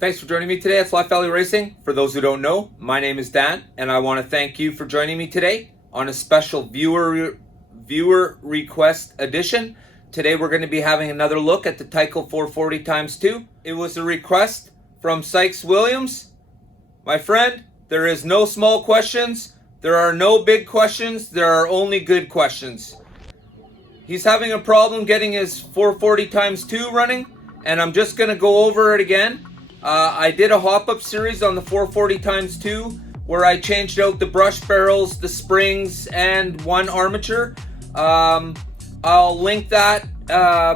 Thanks for joining me today at Slot Valley Racing. For those who don't know, my name is Dan, and I want to thank you for joining me today on a special viewer request edition. Today we're going to be having another look at the Tyco 440x2. It was a request from Sykes Williams. My friend, there is no small questions. There are no big questions. There are only good questions. He's having a problem getting his 440x2 running, and I'm just going to go over it again. I did a hop-up series on the 440x2 where I changed out the brush barrels, the springs, and one armature. I'll link that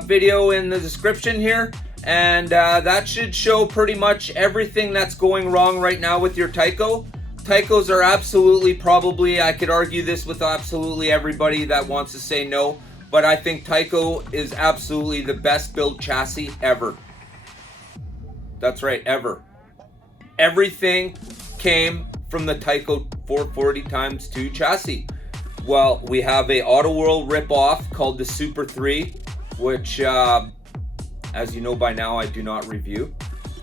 video in the description here, and that should show pretty much everything that's going wrong right now with your Tyco. Tycos are absolutely, probably, I could argue this with absolutely everybody that wants to say no, but I think Tyco is absolutely the best built chassis ever. That's right, ever. Everything came from the Tyco 440x2 chassis. Well, we have a Auto World ripoff called the Super 3, which, as you know by now, I do not review.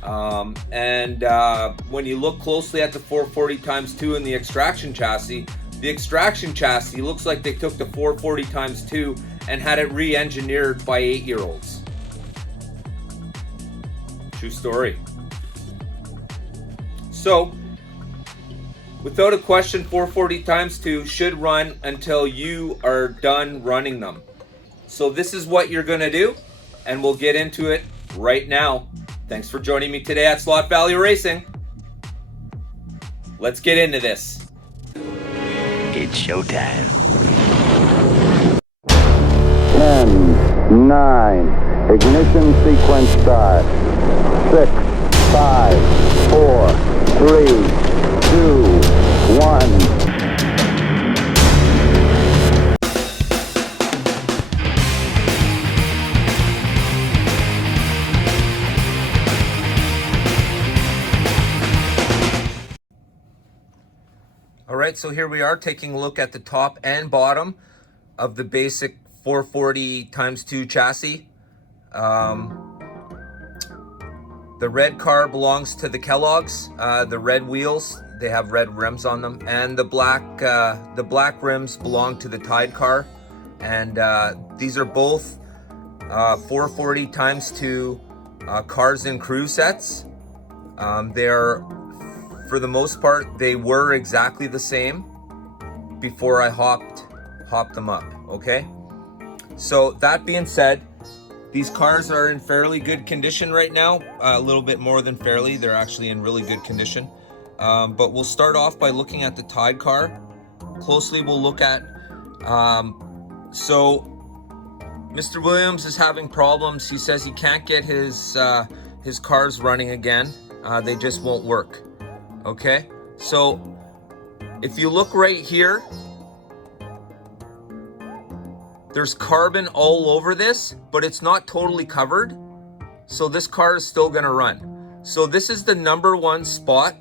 When you look closely at the 440x2 and the extraction chassis looks like they took the 440x2 and had it re-engineered by 8-year-olds. True story. So, without a question, 440x2 should run until you are done running them. So this is what you're gonna do, and we'll get into it right now. Thanks for joining me today at Slot Valley Racing. Let's get into this. It's showtime. 10, 9, ignition sequence start. 6, 5, 4, 3, 2, 1. All right, so here we are taking a look at the top and bottom of the basic 440x2 chassis. The red car belongs to the Kellogg's. The red wheels, they have red rims on them, and the black rims belong to the Tyco. And these are both 440x2 cars and crew sets. They're, for the most part, they were exactly the same before I hopped them up. Okay. So that being said, these cars are in fairly good condition right now, a little bit more than fairly. They're actually in really good condition. But we'll start off by looking at the Tyco. Closely we'll look at, so Mr. Williams is having problems. He says he can't get his cars running again. They just won't work. Okay, so if you look right here, there's carbon all over this, but it's not totally covered. So this car is still gonna run. So this is the number one spot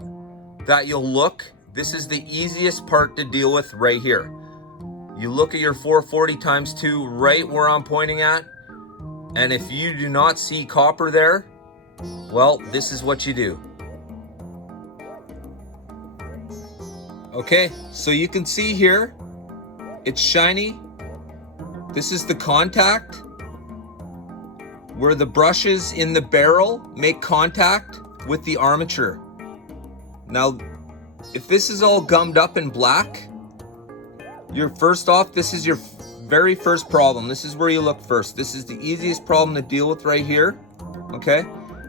that you'll look. This is the easiest part to deal with right here. You look at your 440x2 right where I'm pointing at, and if you do not see copper there, well, this is what you do. Okay, so you can see here, it's shiny. This is the contact where the brushes in the barrel make contact with the armature. Now, if this is all gummed up in black, this is your very first problem. This is where you look first. This is the easiest problem to deal with right here, okay?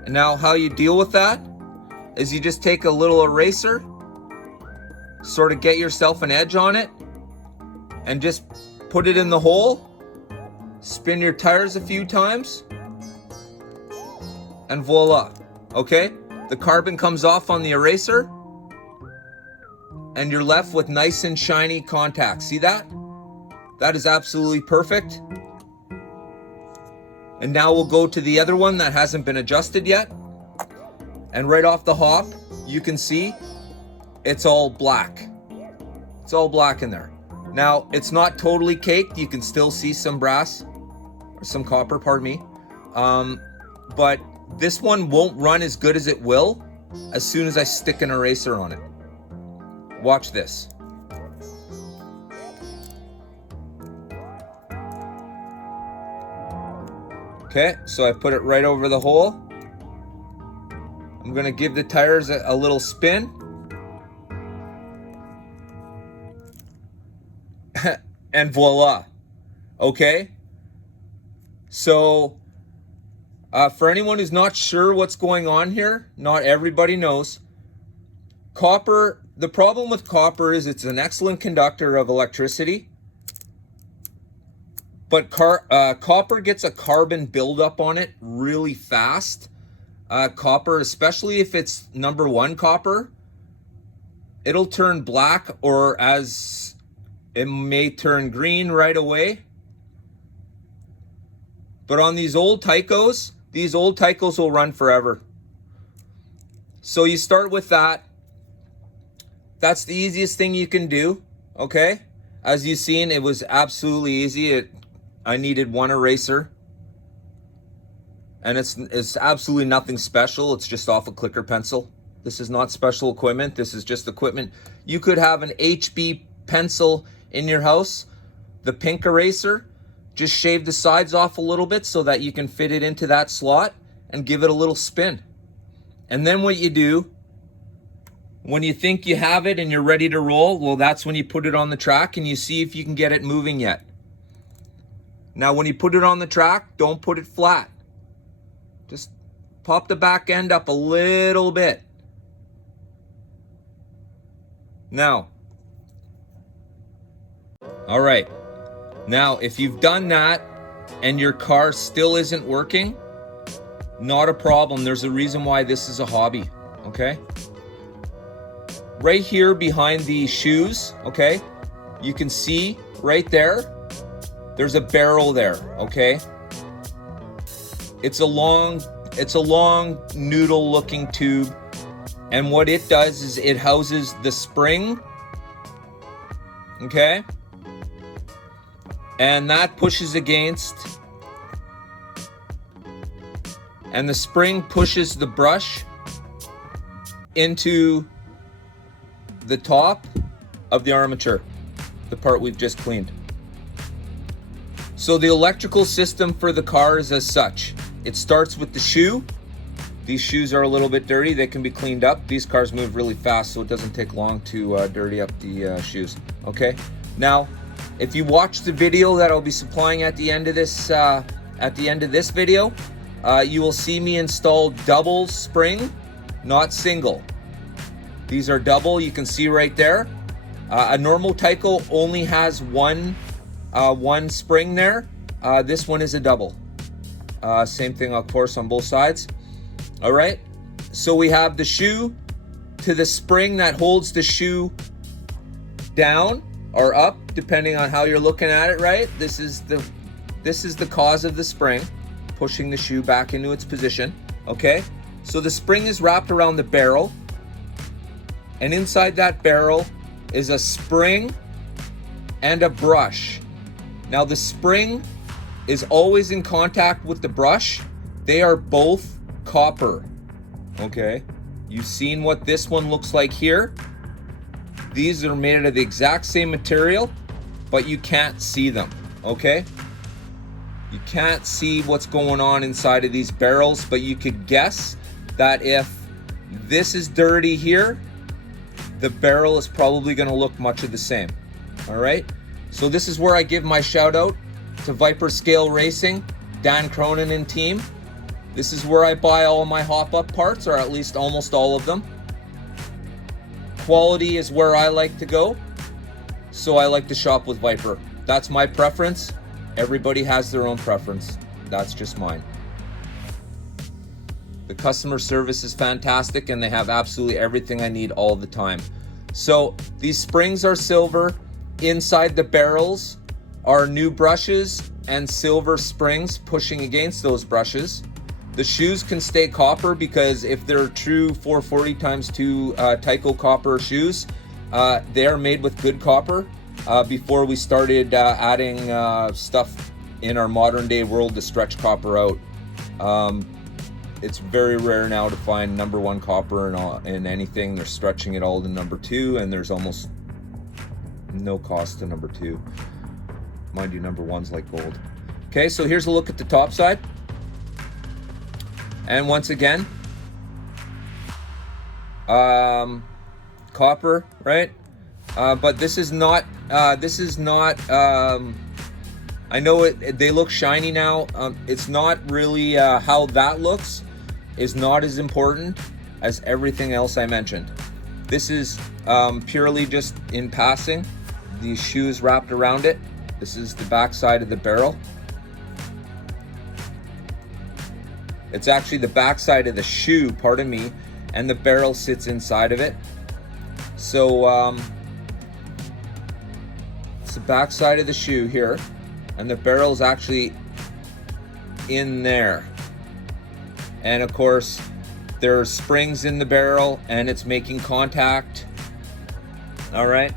And now how you deal with that is you just take a little eraser, sort of get yourself an edge on it, and just put it in the hole. Spin your tires a few times, and voila. Okay, the carbon comes off on the eraser, and you're left with nice and shiny contacts. See that? That is absolutely perfect. And now we'll go to the other one that hasn't been adjusted yet. And right off the hop, you can see it's all black. It's all black in there. Now, it's not totally caked. You can still see some brass, or some copper, pardon me. But This one won't run as good as it will as soon as I stick an eraser on it. Watch this. Okay, so I put it right over the hole. I'm gonna give the tires a little spin. And voila. Okay? So, for anyone who's not sure what's going on here, not everybody knows. Copper, the problem with copper is it's an excellent conductor of electricity. But copper gets a carbon buildup on it really fast. Copper, especially if it's number 1 copper, it'll turn black, or as it may turn green right away. But on these old Tycos will run forever. So you start with that. That's the easiest thing you can do, okay? As you've seen, it was absolutely easy. I needed one eraser. And it's absolutely nothing special. It's just off a clicker pencil. This is not special equipment. This is just equipment. You could have an HB pencil in your house, the pink eraser. Just shave the sides off a little bit so that you can fit it into that slot and give it a little spin. And then what you do, when you think you have it and you're ready to roll, well, that's when you put it on the track and you see if you can get it moving yet. Now, when you put it on the track, don't put it flat. Just pop the back end up a little bit. Now, all right. Now, if you've done that and your car still isn't working, not a problem. There's a reason why this is a hobby, okay? Right here behind the shoes, okay? You can see right there, there's a barrel there, okay? It's a long noodle looking tube, and what it does is it houses the spring, okay? And that pushes against, and the spring pushes the brush into the top of the armature, the part we've just cleaned. So the electrical system for the car is as such. It starts with the shoe. These shoes are a little bit dirty. They can be cleaned up. These cars move really fast, so it doesn't take long to dirty up the shoes. Now, if you watch the video that I'll be supplying at the end of this video, you will see me install double spring, not single. These are double. You can see right there. A normal Tyco only has one spring there. This one is a double. Same thing, of course, on both sides. All right. So we have the shoe to the spring that holds the shoe down or up, depending on how you're looking at it, right? This is the cause of the spring, pushing the shoe back into its position, okay? So the spring is wrapped around the barrel, and inside that barrel is a spring and a brush. Now the spring is always in contact with the brush. They are both copper, okay? You've seen what this one looks like here. These are made out of the exact same material, but you can't see them, okay? You can't see what's going on inside of these barrels, but you could guess that if this is dirty here, the barrel is probably gonna look much of the same, all right? So this is where I give my shout out to Viper Scale Racing, Dan Cronin and team. This is where I buy all my hop-up parts, or at least almost all of them. Quality is where I like to go, so I like to shop with Viper. That's my preference. Everybody has their own preference. That's just mine. The customer service is fantastic, and they have absolutely everything I need all the time. So these springs are silver. Inside the barrels are new brushes and silver springs pushing against those brushes. The shoes can stay copper because if they're true 440 x 2 Tyco copper shoes, they are made with good copper. Before we started adding stuff in our modern day world to stretch copper out. it's very rare now to find number 1 copper in anything. They're stretching it all to number 2, and there's almost no cost to number 2. Mind you, number 1's like gold. Okay, so here's a look at the top side. And once again, copper, right? But this is not, I know they look shiny now. It's not really, how that looks is not as important as everything else I mentioned. This is purely just in passing. These shoes wrapped around it. This is the back side of the barrel. It's actually the back side of the shoe, pardon me, and the barrel sits inside of it. So it's the back side of the shoe here, and the barrel's actually in there. And of course, there are springs in the barrel, and it's making contact. All right.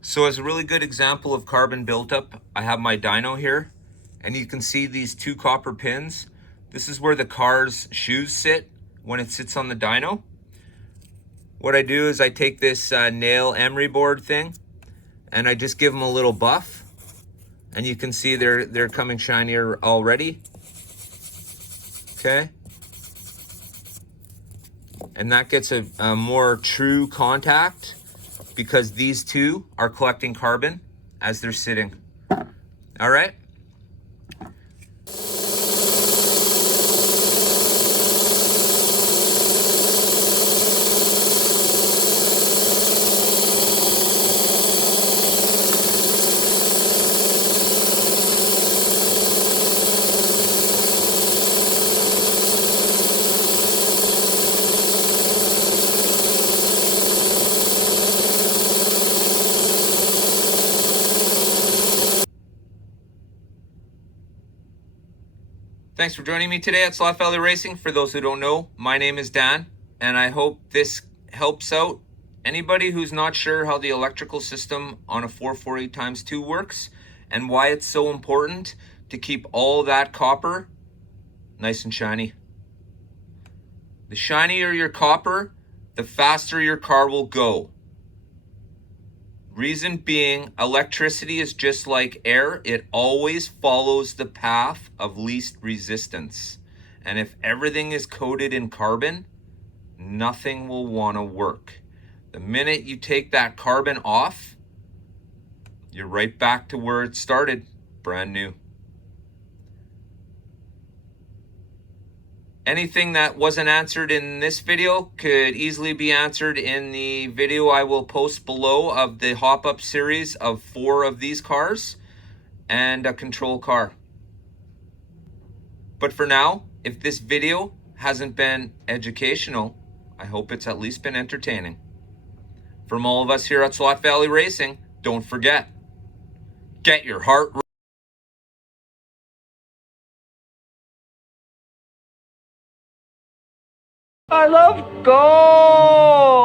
So as a really good example of carbon buildup, I have my dyno here, and you can see these 2 copper pins. This is where the car's shoes sit when it sits on the dyno. What I do is I take this nail emery board thing, and I just give them a little buff, and you can see they're coming shinier already. Okay, and that gets a more true contact, because these 2 are collecting carbon as they're sitting. All right. Thanks for joining me today at Sloth Valley Racing. For those who don't know, my name is Dan, and I hope this helps out anybody who's not sure how the electrical system on a 448x2 works and why it's so important to keep all that copper nice and shiny. The shinier your copper, the faster your car will go. Reason being, electricity is just like air. It always follows the path of least resistance. And if everything is coated in carbon, nothing will want to work. The minute you take that carbon off, you're right back to where it started, brand new. Anything that wasn't answered in this video could easily be answered in the video I will post below of the hop-up series of 4 of these cars and a control car. But for now, if this video hasn't been educational, I hope it's at least been entertaining. From all of us here at Sloth Valley Racing, don't forget, get your heart right. I love gold!